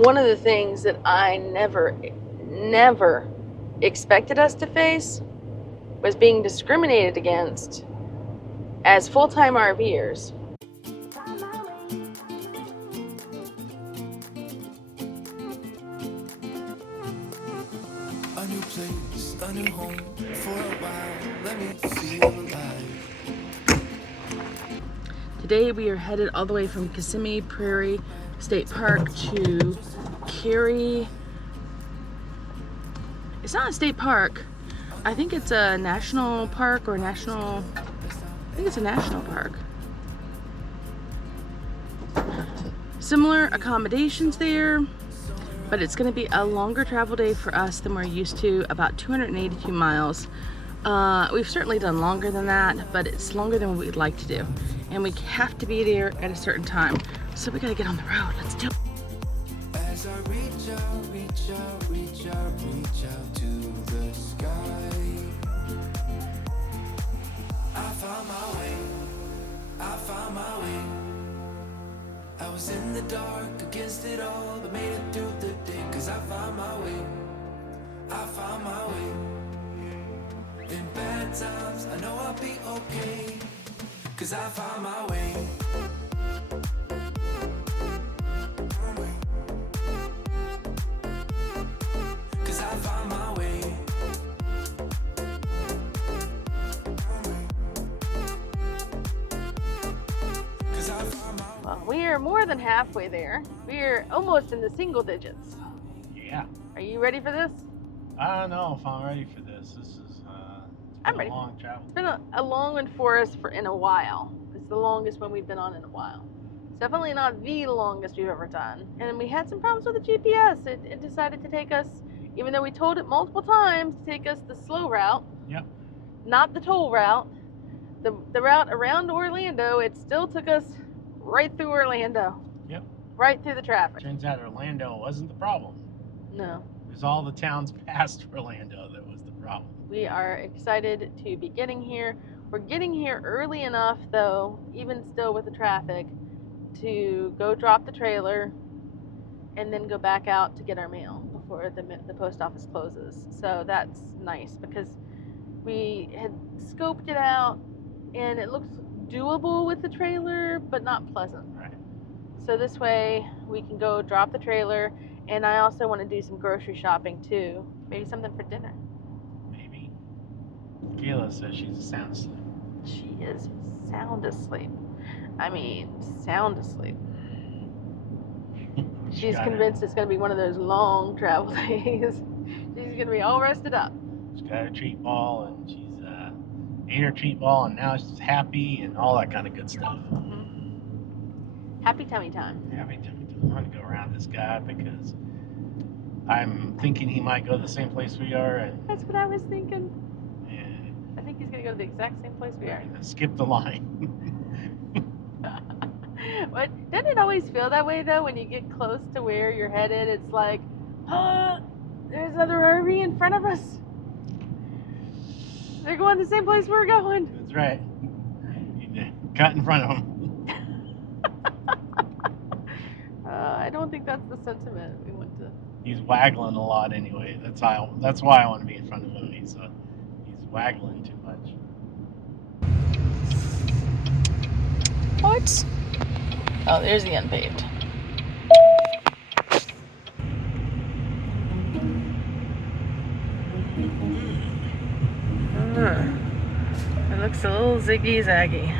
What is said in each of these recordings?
One of the things that I never expected us to face was being discriminated against as full-time RVers. A new place, a new home for a while. Let me feel alive. Today we are headed all the way from Kissimmee Prairie State Park to Cary. It's not a state park. I think it's a national park or I think it's a national park. Similar accommodations there, but it's gonna be a longer travel day for us than we're used to, about 282 miles. We've certainly done longer than that, but it's longer than we'd like to do. And we have to be there at a certain time. So we gotta get on the road, let's do it. As I reach out, reach out, reach out, reach out to the sky. I found my way, I found my way. I was in the dark against it all, but made it through the day. Cause I found my way, I found my way. In bad times, I know I'll be okay. Cause I found my way. Cause I found my way. Cause I found my way. Well, we are more than halfway there. We are almost in the single digits. Yeah. Are you ready for this? I don't know if I'm ready for this. This is I'm it's ready. been a long travel. It's been a long one for us in a while. It's the longest one we've been on in a while. It's definitely not the longest we've ever done. And we had some problems with the GPS. It decided to take us, even though we told it multiple times, to take us the slow route. Yep. Not the toll route. The route around Orlando, it still took us right through Orlando. Yep. Right through the traffic. Turns out Orlando wasn't the problem. No. It was all the towns past Orlando that was the problem. We are excited to be getting here. We're getting here early enough, though, even still with the traffic, to go drop the trailer and then go back out to get our mail before the post office closes. So that's nice because we had scoped it out and it looks doable with the trailer, but not pleasant. Right. So this way we can go drop the trailer, and I also want to do some grocery shopping too. Maybe something for dinner. Maybe. Kayla says she's a sound asleep. She is sound asleep. I mean, sound asleep. She's convinced it's going to be one of those long travel days. She's going to be all rested up. She's got her treat ball, and she's ate her treat ball, and now she's happy, and all that kind of good stuff. Mm-hmm. Happy tummy time. Happy tummy time. I'm going to go around this guy because I'm thinking he might go the same place we are, and That's what I was thinking. I think he's going to go to the exact same place we are. skip the line. What, doesn't it always feel that way, though, when you get close to where you're headed? It's like, oh, there's another RV in front of us. They're going the same place we're going. That's right. You cut in front of him. I don't think that's the sentiment we want to. He's waggling a lot anyway. That's why I want to be in front of him. He's waggling too much. What? Oh, there's the unpaved. It looks a little ziggy-zaggy.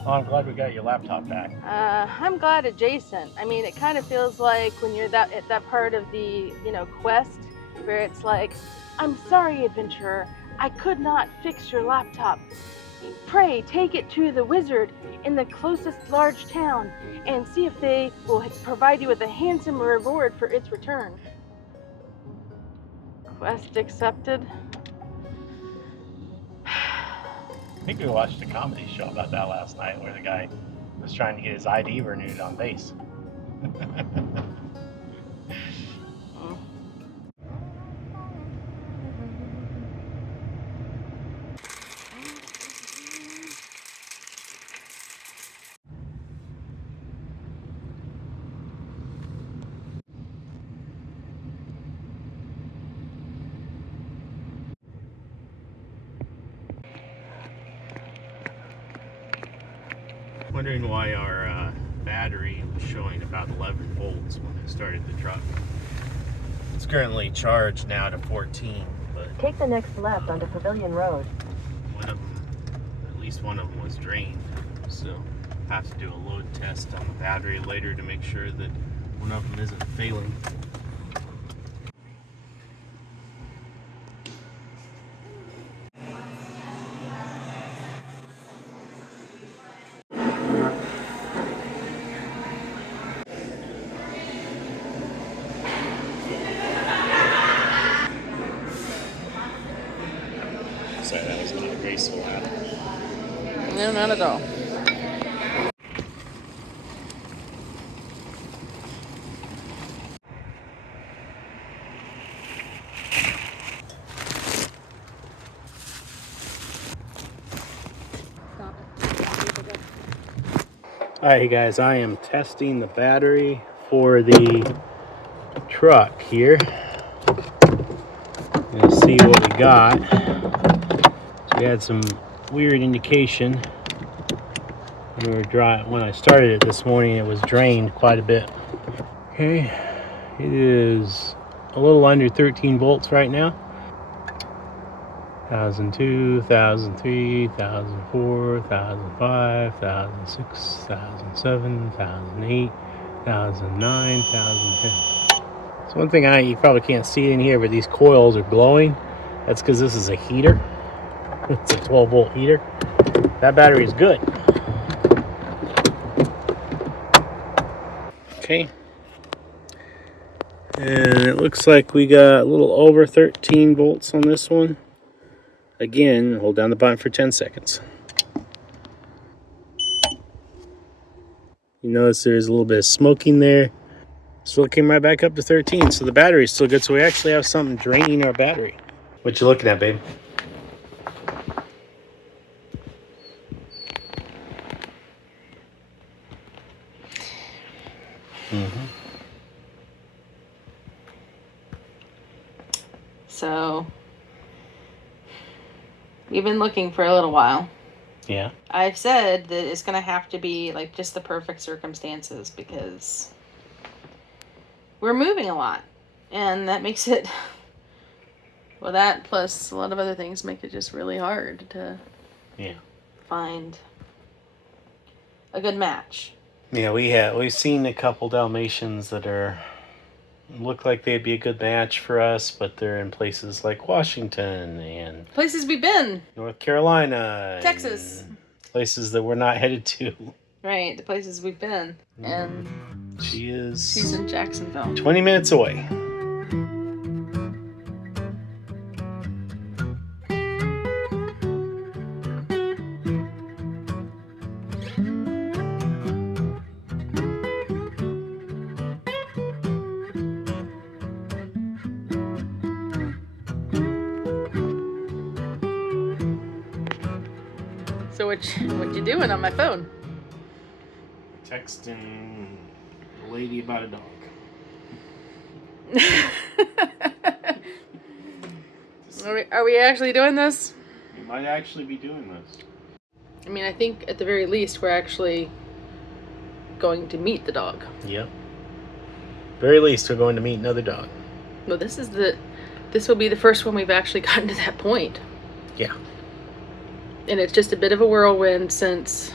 Oh, I'm glad we got your laptop back. I'm glad adjacent. I mean, it kind of feels like when you're at that part of the, quest where it's like, I'm sorry, adventurer, I could not fix your laptop. Pray take it to the wizard in the closest large town and see if they will provide you with a handsome reward for its return. Quest accepted. I think we watched a comedy show about that last night where the guy was trying to get his ID renewed on base. Wondering why our battery was showing about 11 volts when it started the truck. It's currently charged now to 14, but Take the next left onto Pavilion Road. one of them, at least one of them was drained. So have to do a load test on the battery later to make sure that one of them isn't failing. Sorry, that was not a graceful lap. No, not at all. Alright guys, I am testing the battery for the truck here. Let's see what we got. So we had some weird indication when we were dry. When I started it this morning, it was drained quite a bit. Okay, it is a little under 13 volts right now. 1002, 1003, 1004, 1005, 1006, 1007, 1008, 1009, 1010. So one thing you probably can't see in here, but these coils are glowing. That's because this is a heater. It's a 12 volt heater. That battery is good. Okay. And it looks like we got a little over 13 volts on this one. Again, hold down the button for 10 seconds. You notice there's a little bit of smoking there. So it came right back up to 13. So the battery's still good. So we actually have something draining our battery. What you looking at, babe? So, we've been looking for a little while. Yeah. I've said that it's going to have to be like just the perfect circumstances because we're moving a lot. And that makes it, well, that plus a lot of other things make it just really hard to find a good match. Yeah, we've seen a couple Dalmatians that look like they'd be a good match for us, but they're in places like Washington and Places we've been. North Carolina, Texas. Places that we're not headed to. Right, the places we've been. And she's in Jacksonville. 20 minutes away. So what you doing on my phone? Texting a lady about a dog. Are we actually doing this? We might actually be doing this. I mean, I think at the very least we're actually going to meet the dog. Yep. Very least we're going to meet another dog. Well, this will be the first one we've actually gotten to that point. Yeah. And it's just a bit of a whirlwind since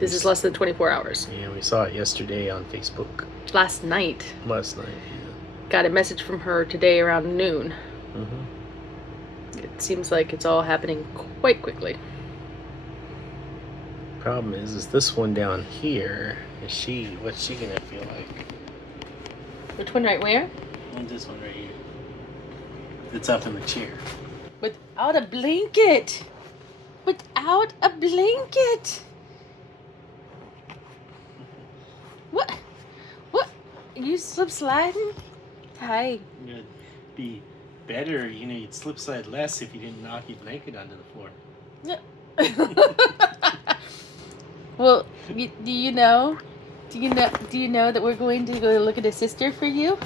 this is less than 24 hours. Yeah, we saw it yesterday on Facebook. Last night. Yeah. Got a message from her today around noon. Mm-hmm. It seems like it's all happening quite quickly. Problem is this one down here, what's she gonna feel like? Which one right where? This one right here. It's up in the chair. Without a blanket! Without a blanket! What? What? Are you slip sliding? Hi. It'd be better, you'd slip slide less if you didn't knock your blanket onto the floor. Well, do you know that we're going to go look at a sister for you?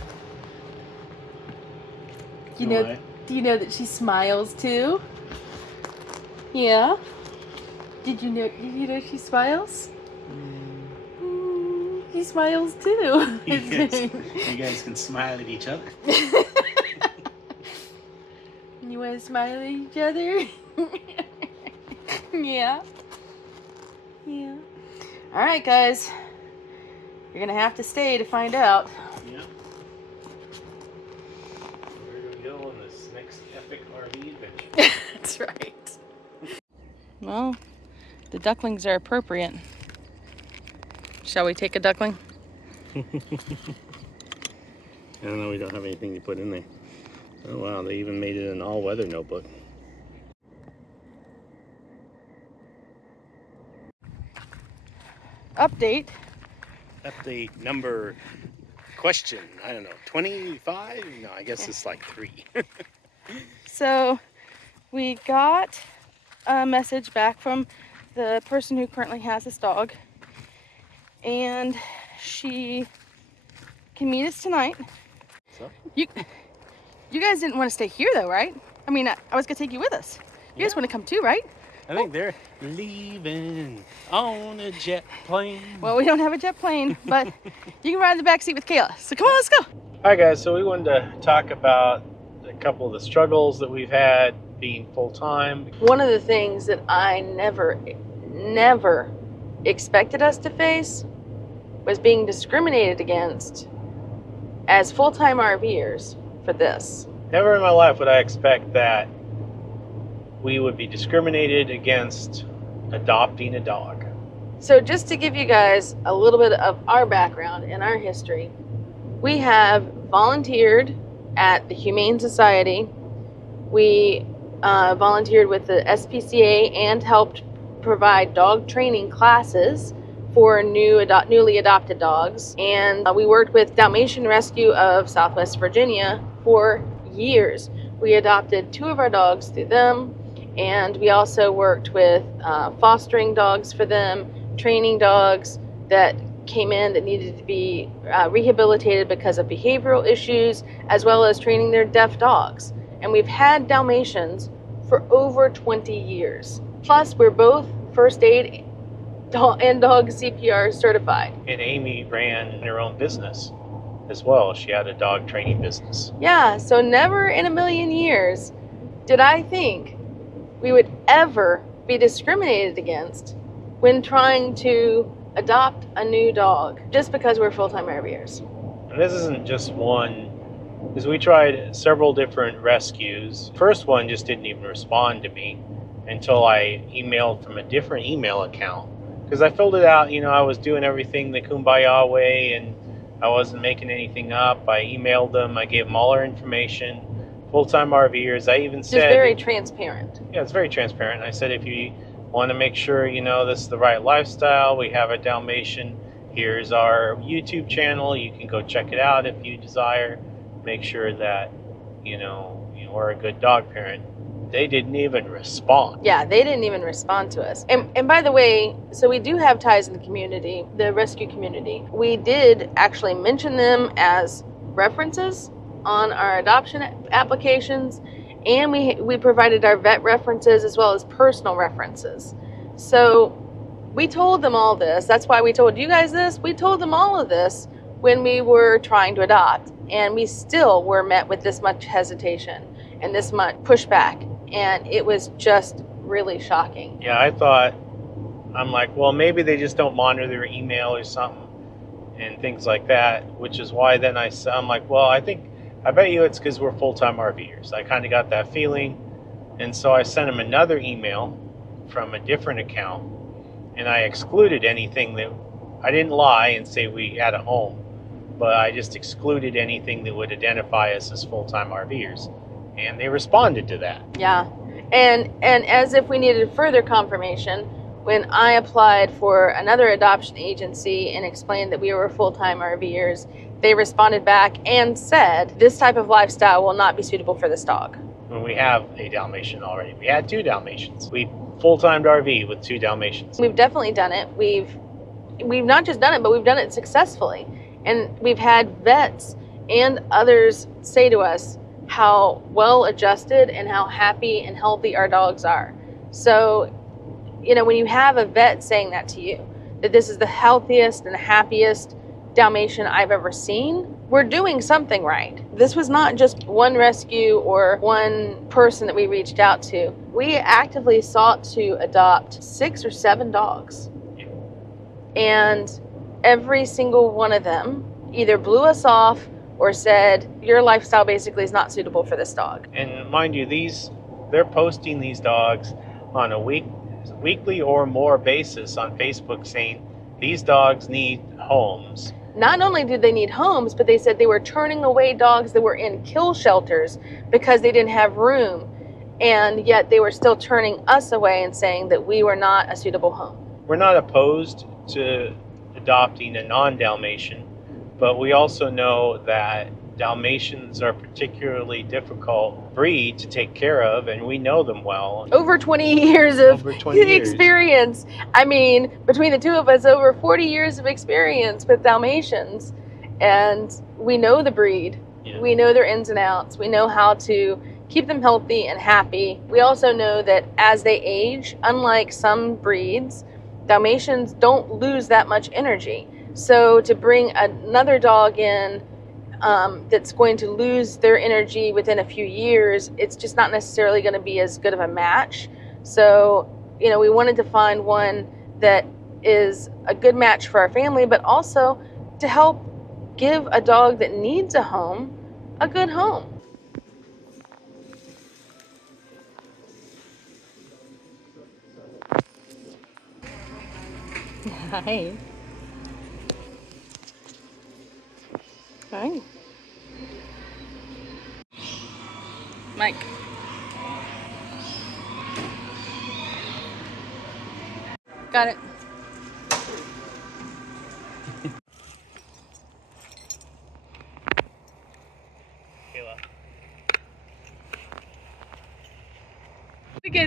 Do you know that she smiles too? Yeah. Did you know she smiles? She smiles too. You guys can smile at each other. You want to smile at each other? Yeah. Yeah. All right, guys. You're gonna have to stay to find out. Yep. Where do we go on this next epic RV adventure? That's right. Well, the ducklings are appropriate. Shall we take a duckling? I don't know, we don't have anything to put in there. Oh wow, they even made it an all-weather notebook. Update Number question, I don't know, 25? No, I guess it's like 3. So we got a message back from the person who currently has this dog, and she can meet us tonight. So? You guys didn't want to stay here though, right? I mean, I was gonna take you with us. You guys want to come too, right? I think they're leaving on a jet plane. Well, we don't have a jet plane, but you can ride in the back seat with Kayla. So come on, let's go. Hi guys, so we wanted to talk about a couple of the struggles that we've had being full-time. One of the things that I never expected us to face was being discriminated against as full-time RVers for this. Never in my life would I expect that we would be discriminated against adopting a dog. So just to give you guys a little bit of our background and our history, we have volunteered at the Humane Society. We volunteered with the SPCA and helped provide dog training classes for newly adopted dogs. And we worked with Dalmatian Rescue of Southwest Virginia for years. We adopted 2 of our dogs through them, and we also worked with fostering dogs for them, training dogs that came in that needed to be rehabilitated because of behavioral issues, as well as training their deaf dogs. And we've had Dalmatians for over 20 years. Plus, we're both first aid and dog CPR certified. And Amy ran her own business as well. She had a dog training business. Yeah, so never in a million years did I think we would ever be discriminated against when trying to adopt a new dog just because we're full-time RVers. And this isn't just one, because we tried several different rescues. First one just didn't even respond to me until I emailed from a different email account. Because I filled it out, I was doing everything the Kumbaya way and I wasn't making anything up. I emailed them, I gave them all our information. Full-time RVers, I even said... Just very transparent. Yeah, it's very transparent. I said, if you want to make sure this is the right lifestyle, we have a Dalmatian. Here's our YouTube channel. You can go check it out if you desire. Make sure that, we're a good dog parent. They didn't even respond. Yeah, they didn't even respond to us. And by the way, so we do have ties in the community, the rescue community. We did actually mention them as references on our adoption applications, and we provided our vet references as well as personal references. So we told them all this. That's why we told you guys this. We told them all of this when we were trying to adopt, and we still were met with this much hesitation and this much pushback, and it was just really shocking. Yeah, I'm like, well, maybe they just don't monitor their email or something and things like that, which is why then I'm like, well, I bet you it's because we're full-time RVers. I kind of got that feeling. And so I sent him another email from a different account, and I excluded anything that, I didn't lie and say we had a home, but I just excluded anything that would identify us as full-time RVers. And they responded to that. Yeah. And as if we needed further confirmation, when I applied for another adoption agency and explained that we were full-time RVers, they responded back and said, this type of lifestyle will not be suitable for this dog. When we have a Dalmatian already. We had 2 Dalmatians. We full-timed RV with 2 Dalmatians. We've definitely done it. We've not just done it, but we've done it successfully. And we've had vets and others say to us how well adjusted and how happy and healthy our dogs are. So, you know, when you have a vet saying that to you, that this is the healthiest and happiest Dalmatian I've ever seen, we're doing something right. This was not just one rescue or one person that we reached out to. We actively sought to adopt 6 or 7 dogs. And every single one of them either blew us off or said, your lifestyle basically is not suitable for this dog. And mind you, they're posting these dogs on a weekly or more basis on Facebook saying these dogs need homes. Not only did they need homes, but they said they were turning away dogs that were in kill shelters because they didn't have room. And yet they were still turning us away and saying that we were not a suitable home. We're not opposed to adopting a non-Dalmatian, but we also know that Dalmatians are a particularly difficult breed to take care of, and we know them well. Over 20 years of experience. I mean, between the two of us, over 40 years of experience with Dalmatians. And we know the breed. Yeah. We know their ins and outs. We know how to keep them healthy and happy. We also know that as they age, unlike some breeds, Dalmatians don't lose that much energy. So to bring another dog in that's going to lose their energy within a few years, it's just not necessarily going to be as good of a match. So, you know, we wanted to find one that is a good match for our family, but also to help give a dog that needs a home a good home. Hi. Hi. Mike. Got it. Kayla.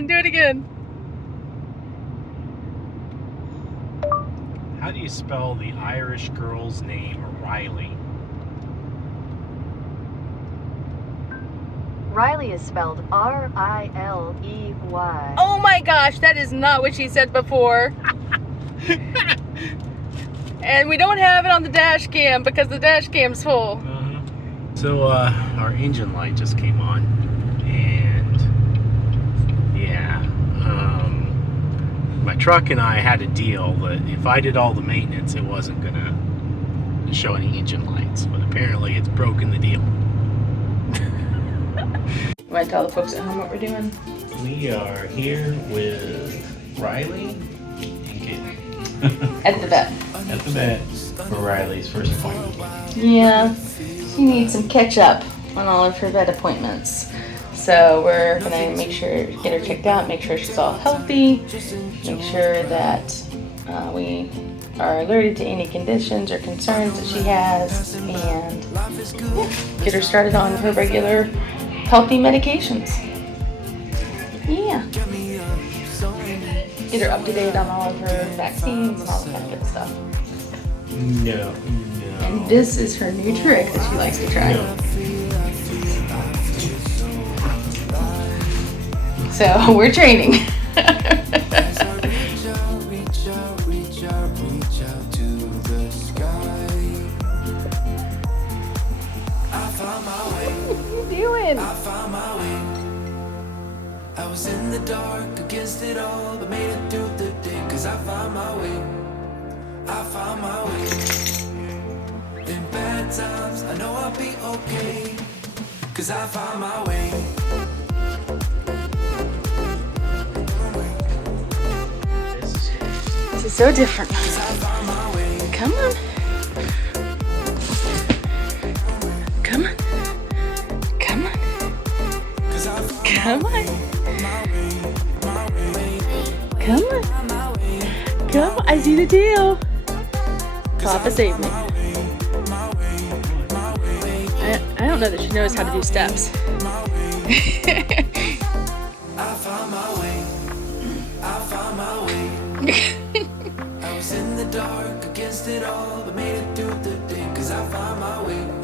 Do it again. How do you spell the Irish girl's name, Riley? Riley is spelled Riley. Oh my gosh, that is not what she said before. And we don't have it on the dash cam because the dash cam's full. So our engine light just came on, and yeah, my truck and I had a deal that if I did all the maintenance, it wasn't gonna show any engine lights, but apparently it's broken the deal. You want to tell the folks at home what we're doing? We are here with Riley and Kayla. At the vet. At the vet for Riley's first appointment. Yeah, she needs some catch up on all of her vet appointments. So we're gonna make sure, get her checked out, make sure she's all healthy, make sure that we are alerted to any conditions or concerns that she has, and get her started on her regular healthy medications. Yeah. Get her up to date on all of her vaccines and all that kind of good stuff. No. And this is her new trick that she likes to try. No. So we're training. I found my way. I was in the dark against it all, but made it through the day. Cause I found my way. I found my way. In bad times, I know I'll be okay. Cause I found my way. so different. Come on. Come on. Come on. Come on. Come on. Come on. I see the tail. Papa saved me. I don't know that she knows how to do steps. I found my way. I found my way. I was in the dark against it all, but made it through the day, 'cause I found my way.